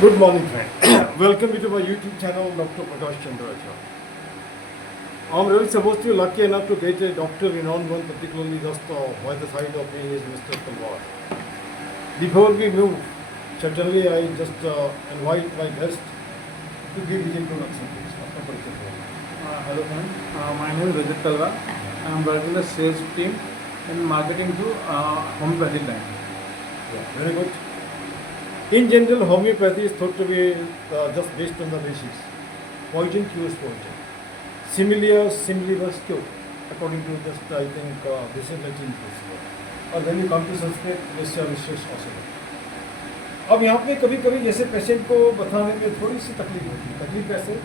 Good morning, friend. Welcome you to my YouTube channel, Dr. Prakash Chandracha. I'm really supposed to be lucky enough to get a doctor in on one, particularly just by the side of me is Mr. Talwar. Before we move, certainly I just invite my guest to give his introduction, please. Dr. Prakash. Hello, friend. My name is Rajat Talwar. I am working in the sales team in marketing to homeopathic line. Yeah, very good. In general, homeopathy is thought to be just based on the basics. Poison cures poison. Similia similibus cure. According to just, I think, this is Latin principle. और when you come to Sanskrit, निश्चय विशेष असुर. अब यहाँ पे कभी कभी जैसे patient को बताने में थोड़ी सी तकलीफ होती है. तकलीफ कैसे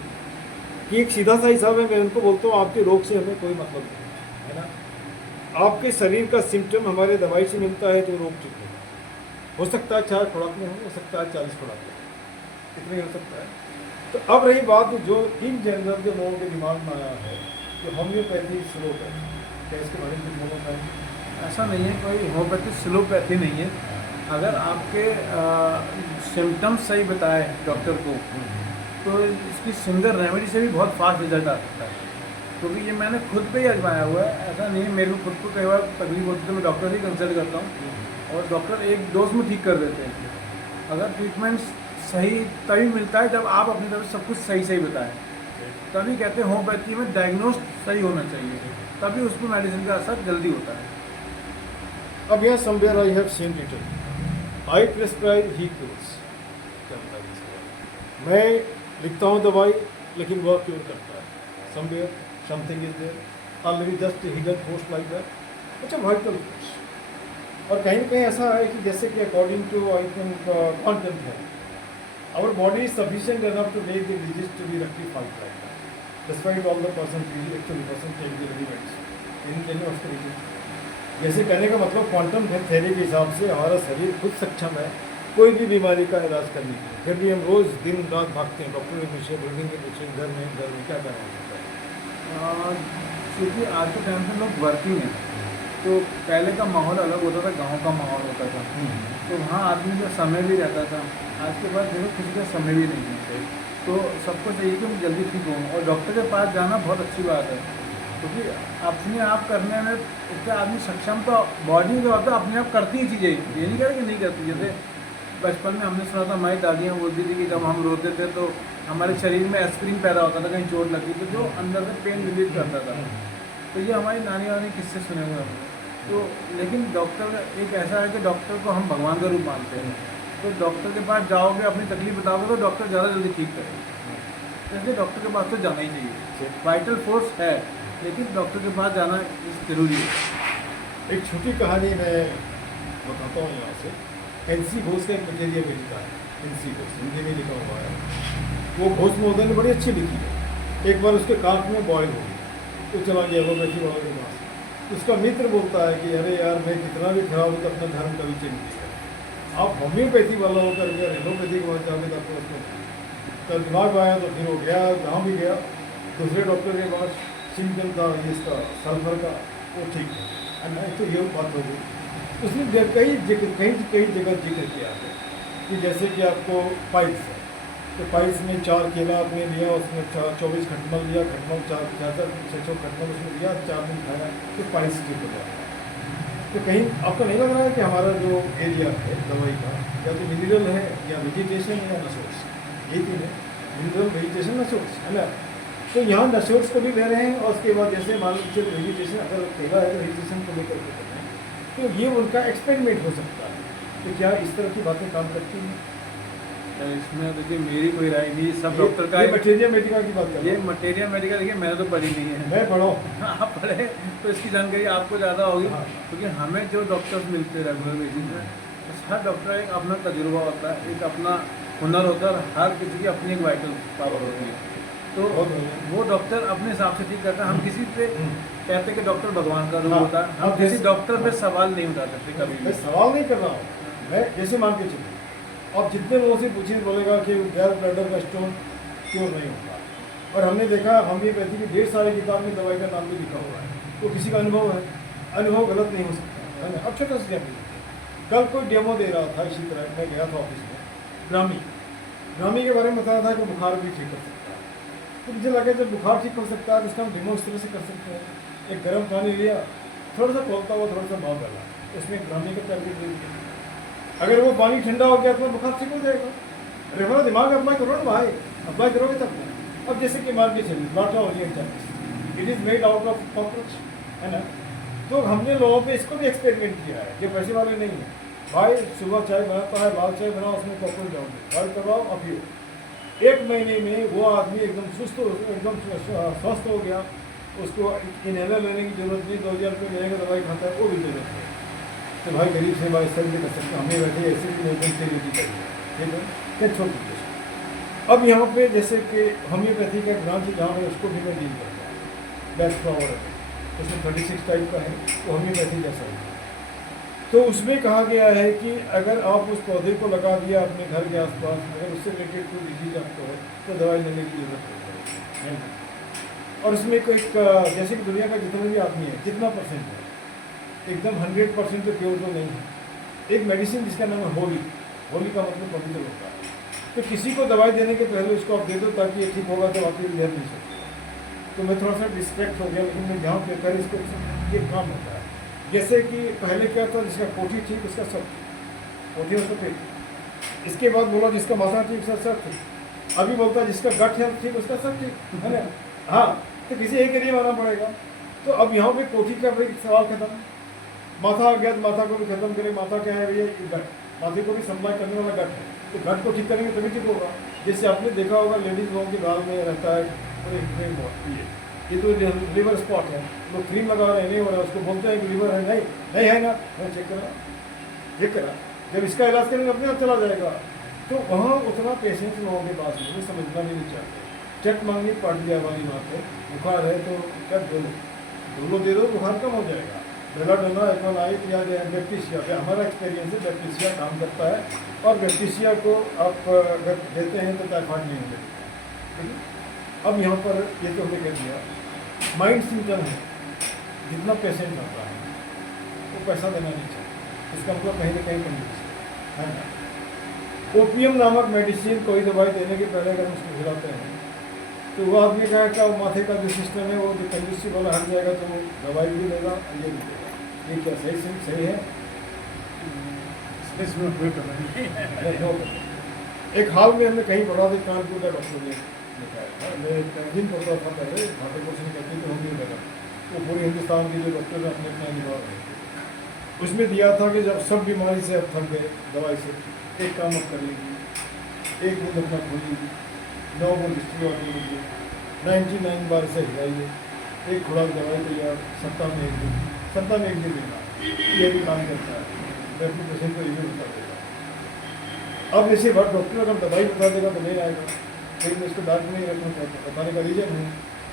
कि एक सीधा सा हिसाब है, मैं उनको बोलता हूँ आपके रोग से हमें कोई मतलब नहीं है ना. आपके शरीर का सिम्टम हमारे दवाई से मिलता है तो रोग ठीक होगा. हो सकता है 4 खुराक में हो सकता है 40 खुराक में, इतना ही हो सकता है. तो अब रही बात जो इन जनरल जो लोगों के दिमाग में आया है कि होम्योपैथी स्लो है, क्या इसके बारे में कुछ बोलना चाहेंगे? ऐसा नहीं है, कोई होम्योपैथी स्लोपैथी नहीं है. अगर आपके सिम्टम्स सही बताए डॉक्टर को तो इसकी सिंगल रेमेडी से भी बहुत फास्ट रिजल्ट आ सकता है. क्योंकि ये मैंने खुद पे ही आजमाया हुआ है. ऐसा नहीं है, मेरे को खुद को कई बार तकलीफ होती है तो मैं डॉक्टर ही कंसल्ट करता हूँ और डॉक्टर एक डोज में ठीक कर देते हैं. अगर ट्रीटमेंट सही तभी मिलता है जब आप अपनी तरफ से सब कुछ सही सही बताएं. तभी कहते हैं होम्योपैथी में डायग्नोस सही होना चाहिए, तभी उस पर मेडिसिन का असर जल्दी होता है. अब यहाँ somewhere I have seen written, I prescribe he cures. मैं लिखता हूँ दवाई लेकिन वह क्योर करता है. Somewhere something is there already just hidden force like that. अच्छा, वाइटल फोर्स. और कहीं ना कहीं ऐसा है कि जैसे कि according to I think quantum है, our body is sufficient enough to make the disease to be rectified right now, despite all the actually person take the medicine in hospital. जैसे कहने का मतलब क्वांटम थ्योरी के हिसाब से हमारा शरीर खुद सक्षम है कोई भी बीमारी का इलाज करने के लिए. फिर भी हम रोज़ दिन रात भागते हैं, डॉक्टर के पीछे, बिल्डिंग के पीछे, घर में क्या करना हो सकता है. क्योंकि आज के टाइम पे लोग वर्किंग हैं, तो पहले का माहौल अलग होता था, गांव का माहौल होता था. तो वहाँ आदमी का समय भी रहता था. आज के बाद देखो किसी का समय भी नहीं है, तो सबको चाहिए कि मैं जल्दी ठीक हूँ. और डॉक्टर के पास जाना बहुत अच्छी बात है, क्योंकि अपने आप करने में उसके आदमी सक्षम तो बॉडी जो होता है अपने आप करती ही चीज़ें. ये नहीं कह रहे कि नहीं करती. जैसे बचपन में हमने सुना था, हमारी दादियाँ बोलती थी कि जब हम रोते थे तो हमारे शरीर में एस्प्रिन पैदा होता था, कहीं चोट लगती तो जो अंदर से पेन रिलीज करता था. तो ये हमारी नानी वानी किससे सुने हुए हमने. तो लेकिन डॉक्टर एक ऐसा है कि डॉक्टर को हम भगवान का रूप मानते हैं. तो डॉक्टर के पास जाओगे, अपनी तकलीफ बताओगे तो डॉक्टर ज़्यादा जल्दी ठीक करेगा. इसलिए डॉक्टर के पास तो जाना ही चाहिए. वाइटल फोर्स है लेकिन डॉक्टर के पास जाना ज़रूरी है. एक छोटी कहानी मैं बताता हूँ यहाँ से. एनसी घोष का एक मटेरियल में लिखा है. एनसी घोष हिंदी में लिखा हुआ है. वो घोष महोदय ने बड़ी अच्छी लिखी है. एक बार उसके कांख में बॉयल हो गई तो चला गया एलोपैथी वालों के पास. उसका मित्र बोलता है कि अरे यार, मैं कितना भी खराब हूँ तो अपना धर्म कभी चेंज नहीं करें. आप होम्योपैथी वाला होकर के एलोपैथी को जाओगे तो आपको उसमें दिमाग आया तो फिर वो गया, गाँव भी गया, दूसरे डॉक्टर के पास. सिम्टम था ये इसका सल्फर का, वो ठीक है. नहीं तो ये बात हो गई. उसने कई जगह जिक्र किया है कि जैसे कि आपको पाइल्स है तो पाइल्स में 4 केला आपने लिया, उसमें 24 खटमल लिया, खटमल 4 खटमल उसमें लिया, 4 दिन खाया तो पाइल्स ठीक हो जाता है. तो कहीं आपको नहीं लग रहा है कि हमारा जो एरिया है दवाई का या तो मिनरल है या वेजिटेशन या नसोर्स, यही तीन है. मिनरल, वेजिटेशन, नसोर्स है ना. तो यहाँ नसोर्स को भी ले रहे हैं और उसके बाद जैसे मान लीजिए वेजिटेशन अगर केला है तो वेजिटेशन को लेकर के कर रहे हैं. तो ये उनका एक्सपेरिमेंट हो सकता है. तो क्या इस तरह की बातें काम करती हैं? इसमें देखिए मेरी कोई राय नहीं. सब डॉक्टर का मटेरियल मेडिका की बात कर ये मटेरियल मेडिकल देखिए मैंने तो पढ़ी नहीं है. मैं पढ़ो. आप पढ़े तो इसकी जानकारी आपको ज़्यादा होगी. हाँ. क्योंकि हमें जो डॉक्टर्स मिलते हैं रेगुलर बेसिस में, हर डॉक्टर का एक अपना तजुर्बा होता है, एक अपना हुनर होता है, हर किसी की अपनी एक वाइटल पावर होती है. तो वो डॉक्टर अपने हिसाब से ठीक करता है. हम किसी पे कहते हैं कि डॉक्टर भगवान का रूप हाँ. होता है. हम किसी डॉक्टर पे सवाल नहीं उठा सकते कभी मैं भी. सवाल नहीं कर रहा हूँ. मैं जैसे मान के चलूँ, अब जितने लोगों से पूछिए बोलेगा कि गैर ब्लडर का स्टोन क्यों नहीं होता. और हमने देखा होम्योपैथी की ढेर सारी किताब में दवाई का नाम भी लिखा हुआ है. तो किसी का अनुभव है, अनुभव गलत नहीं हो सकता है ना. अब छोटा सा कल कोई डेमो दे रहा था इसी तरह, मैं गया था ऑफिस में, ब्राह्मी ग्रामी के बारे में बताया था कि बुखार भी ठीक कर सकता है। तो मुझे लगा जब बुखार ठीक हो सकता है तो उसका हम डेमो इस तरह से कर सकते हैं। एक गर्म पानी लिया, थोड़ा सा खोलता हुआ थोड़ा सा भाप डाला, उसमें ग्रामी का टैबलेट दे दिया। अगर वो पानी ठंडा हो गया तो बुखार ठीक हो जाएगा। अरे हमारा दिमाग अप्लाई करो ना भाई, अप्लाई करोगे तब ना। अब जैसे कि मान के चलिए Blatta oriental, it is made out of cockroach, है ना। तो हमने लोगों पे इसको भी एक्सपेरिमेंट किया है, जो पैसे वाले नहीं हैं। भाई सुबह चाय बनाता है, लाल चाय बनाओ, उसमें कॉकरोच डालोगे, बॉयल करवाओ, अब पियो। 1 महीने में वो आदमी एकदम सुस्त हो, एकदम स्वस्थ हो गया। उसको इनहेलर लेने की जरूरत नहीं, 2000 रुपये महीने का दवाई खाता है, वो भी जरूरत नहीं। तो भाई गरीब से भाई सब भी कर सकते हैं, हमें वैसे ऐसे भी नहीं टेरिटी चाहिए, ठीक है, क्या छोटी चीज़। अब यहाँ पे जैसे कि होम्योपैथी का ब्रांच जहाँ है उसको भी मैं डील करता हूँ। बैक फ्लावर है, उसमें 36 टाइप का है, तो होम्योपैथी जैसा है। तो उसमें कहा गया है कि अगर आप उस पौधे को लगा दिया अपने घर के आसपास, अगर उससे रिलेटेड कोई डिजीज आपको है तो दवाई लेने की जरूरत नहीं है। और उसमें कोई जैसे कि दुनिया का जितना भी आदमी है, जितना परसेंट है, एकदम 100% तो प्योर तो नहीं है। एक मेडिसिन जिसका नाम है होली, होली का मतलब पवित्र होता है। तो किसी को दवाई देने के पहले उसको आप दे दो ताकि ये ठीक होगा, तो आप ये नहीं सकते। तो मैं थोड़ा सा डिस्ट्रैक्ट हो गया, लेकिन मैं जहाँ पे कर इसको ये काम होता है। जैसे कि पहले क्या था, जिसका कोठी ठीक उसका सब ठीक, कोठी उसका ठीक। इसके बाद बोला जिसका माथा ठीक उसका सब ठीक। अभी बोलता है जिसका गट है ठीक उसका सब ठीक, है ना। हाँ, तो किसी एक के लिए मानना पड़ेगा। तो अब यहाँ पे कोठी का भाई सवाल खत्म। माथा आ गया तो माथा को भी खत्म करें। माथा क्या है भैया, गट, माथे को भी सप्लाई करने वाला गट है, तो गट को ठीक करेंगे तभी ठीक होगा। जैसे आपने देखा होगा लेडीज लोगों के बाल में रहता है ये तो लिवर स्पॉट है, लोग क्रीम लगा रहे हैं, नहीं हो रहा, उसको बोलते हैं कि लिवर है, नहीं नहीं है ना, मैं चेक करा, जब इसका इलाज करेंगे अपने आप चला जाएगा। तो वहाँ उतना पेशेंस लोगों के पास नहीं, समझना भी नहीं चाहते। चट मांगी पट गया वाली बात है। बुखार है तो क्या डोलो दे दो, बुखार कम हो जाएगा। बेलाडोना, एक्वालाइट या बैक्टीरिया, हमारा एक्सपीरियंस है बैक्टीरिया काम करता है, और बैक्टीरिया को आप अगर देते हैं तो टाइफाइड नहीं हो जाता। अब यहाँ पर ये तो हमने कर दिया। माइंड सिम्टम है, जितना पेशेंट आता है वो पैसा देना नहीं चाहिए, इसका मतलब कहीं ना कहीं कंजूस है ना। ओपियम नामक मेडिसिन कोई दवाई देने के पहले अगर उसको खिलाते हैं तो वो आदमी का क्या माथे का जो सिस्टम है वो जो कंजूसी वाला हट जाएगा, तो वो दवाई भी देगा और ये भी देगा। ये क्या सही है? इसमें कोई पता नहीं। एक हाल में हमने कहीं पढ़ा था, कानपुर का डॉक्टर ने लिखा है, मैं दिन पढ़ता था पहले, भाटे क्वेश्चन करती तो होंगे लगा, वो पूरे हिंदुस्तान के जो डॉक्टर हैं अपने अपना अनुभव है। उसमें दिया था कि जब सब बीमारी से अब थक गए दवाई से, एक काम अब कर लीजिए, एक दिन अपना खोलिए, 9 बार हिस्ट्री और 99 बार से हिलाइए, एक खुराक दवाई तैयार, सप्ताह में एक दिन देना, ये भी काम करता है। मैं अपने पेशेंट को रिव्यू बता देगा। अब जैसे बात डॉक्टर अगर दवाई बता देगा तो नहीं आएगा, फिर मैं इसको डार्क नहीं रखना चाहता। बताने का रीजन है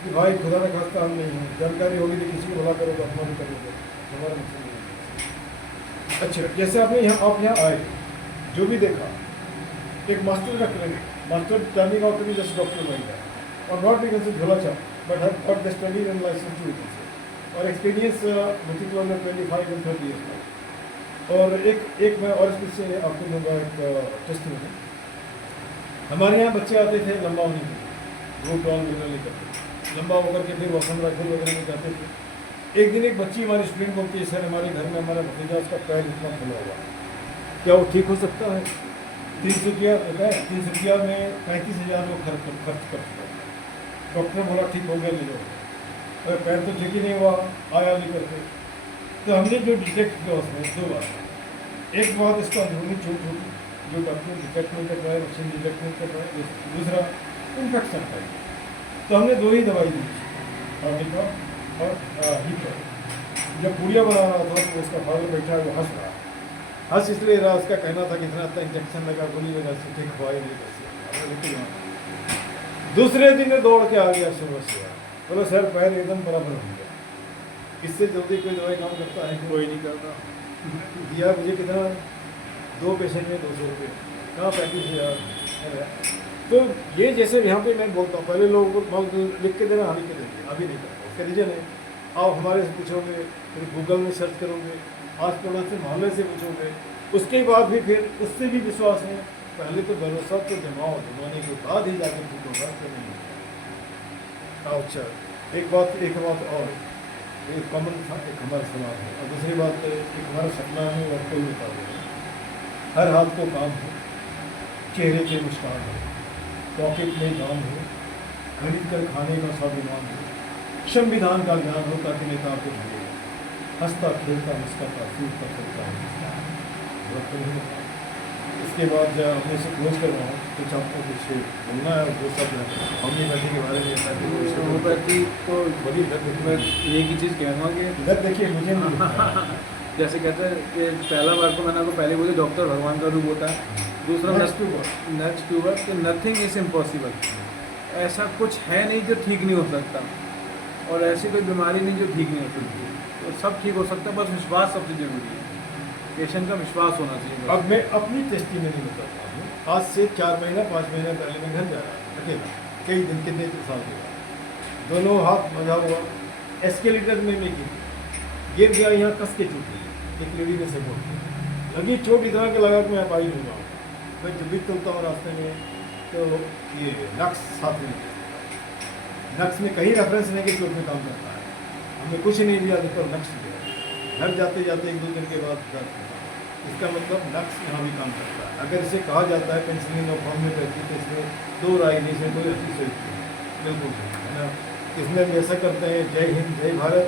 कि भाई खुदा न खास्ता हम नहीं हैं, जानकारी होगी तो किसी को भला करोगे, अपना भी करोगे, हमारा मकसद नहीं। अच्छा, जैसे आप यहाँ आए, जो भी देखा, एक मास्टर का clinic, master turning out to be just doctor बन गया, और नॉट बिकॉज से झोला छाप, but have got the study and licence to it, और एक्सपीरियंस मल्टीपल में 25 and 30 years का। और एक मैं और इसमें से आपको दूंगा एक टेस्टिमनी। हमारे यहाँ बच्चे आते थे लंबा होने के लिए, ग्रुप डॉन वगैरह नहीं करते, लंबा होकर के फिर वसम राइफल वगैरह में जाते थे। एक दिन एक बच्ची हमारी स्टूडेंट बोलती है, सर हमारे घर में हमारा भतीजा, उसका पैर इतना खुला हुआ, क्या वो ठीक हो सकता है? 3 रुपया में 35,000 वो खर्च कर चुका। डॉक्टर बोला ठीक हो गया, ले लो। अरे पैर तो ठीक ही नहीं हुआ, आया नहीं करके। तो हमने जो डिटेक्ट किया उसमें 2 बात। एक बात इसका अंदरूनी चोट होगी जो डॉक्टर डिटेक्ट नहीं कर पाए, मशीन डिटेक्ट नहीं कर पाए। दूसरा इन्फेक्शन था। तो हमने 2 ही दवाई दी, हार्निका और हीपर। जब पूड़िया बना रहा था तो उसका फादर बैठा वो हंस रहा, हंस इसलिए रहा, उसका कहना था कि इतना अच्छा इंजेक्शन लगा, गोली लगा, से ठीक हुआ नहीं कैसे। दूसरे दिन दौड़ के आ गया सुबह से, बोलो सर पैर एकदम बराबर हो गया। इससे जल्दी कोई दवाई काम करता है? कोई नहीं करता। दिया मुझे कितना, 2 पेशेंट में 200 रुपये, कहाँ 35,000 है। तो ये जैसे यहाँ पे मैं बोलता हूँ, पहले लोगों को बहुत लिख के देना, हम लिख के देते, अभी नहीं करता। उसका रीजन है, आप हमारे से पूछोगे, फिर गूगल में सर्च करोगे, आस पड़ोस से मोहल्ले से पूछोगे, उसके बाद भी फिर उससे भी विश्वास है पहले तो भरोसा तो जमाने के बाद ही जाकर ठीक होगा, तो नहीं होगा। अच्छा, एक बात और, एक कॉमन था, एक हमारा समाज है, और दूसरी बात एक हमारा सपना है और कोई बता दो, हर हाथ को काम हो, चेहरे पे मुस्कान हो, पॉकेट में दाम हो, खरीद कर खाने का स्वाभिमान हो, संविधान का ज्ञान हो ताकि नेता को मिले, हंसता खेलता मुस्कुराता सूखता खेलता वक्त नहीं होता। इसके बाद जब अपने से क्लोज कर रहा हूँ, कुछ आपको कुछ बोलना है, वो सब होम्योपैथी के बारे में ताकि होम्योपैथी तो बड़ी मैं एक ही चीज़ कहूँगा कि लग देखिए मुझे नहीं लगता है। जैसे कहते हैं कि पहला बार तो मैंने आपको पहले बोली डॉक्टर भगवान का रूप होता है, दूसरा Next to what? Next to word कि नथिंग इज़ इम्पॉसिबल, ऐसा कुछ है नहीं जो ठीक नहीं हो सकता, और ऐसी कोई बीमारी नहीं जो ठीक नहीं हो सकती, तो सब ठीक हो सकता है, बस विश्वास सबसे ज़रूरी है, पेशेंट का विश्वास होना चाहिए बस। अब मैं अपनी टेस्टिमनी बताता हूँ। आज से 4 महीना 5 महीना पहले मैं घर जा रहा था अकेला, कई दिन कितने साल के बाद, दोनों हाथ बंधा हुआ, एस्केलेटर में मैं गिर गया, यहाँ कस के चोट लगी, एक लेडी ने सपोर्ट किया, लगी चोट इतना कि लगा कि मैं अपाहिज हो जाऊँ। मैं जब भी चलता हूँ रास्ते में तो ये नक्स साथ में, नक्स में कहीं रेफरेंस नहीं कि चोट में काम करता है, हमने कुछ नहीं लिया, तो नक्स लिया। घर जाते जाते 1-2 दिन के बाद दर्द होता है, इसका मतलब नक्स यहाँ भी काम करता है। अगर इसे कहा जाता है पेंसिलिन और होम्योपैथी, तो इसमें 2 राय नहीं, इसमें कोई अच्छी सोच नहीं है, बिल्कुल नहीं, है ना। इसमें हम ऐसा करते हैं, जय हिंद, जय भारत,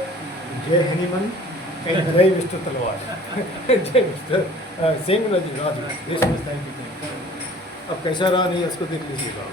जय हनीमन एंड जय मिस्टर तलवार जय mister Singh Raju, thank you. अब कैसा रहा नहीं, इसको देख लीजिएगा।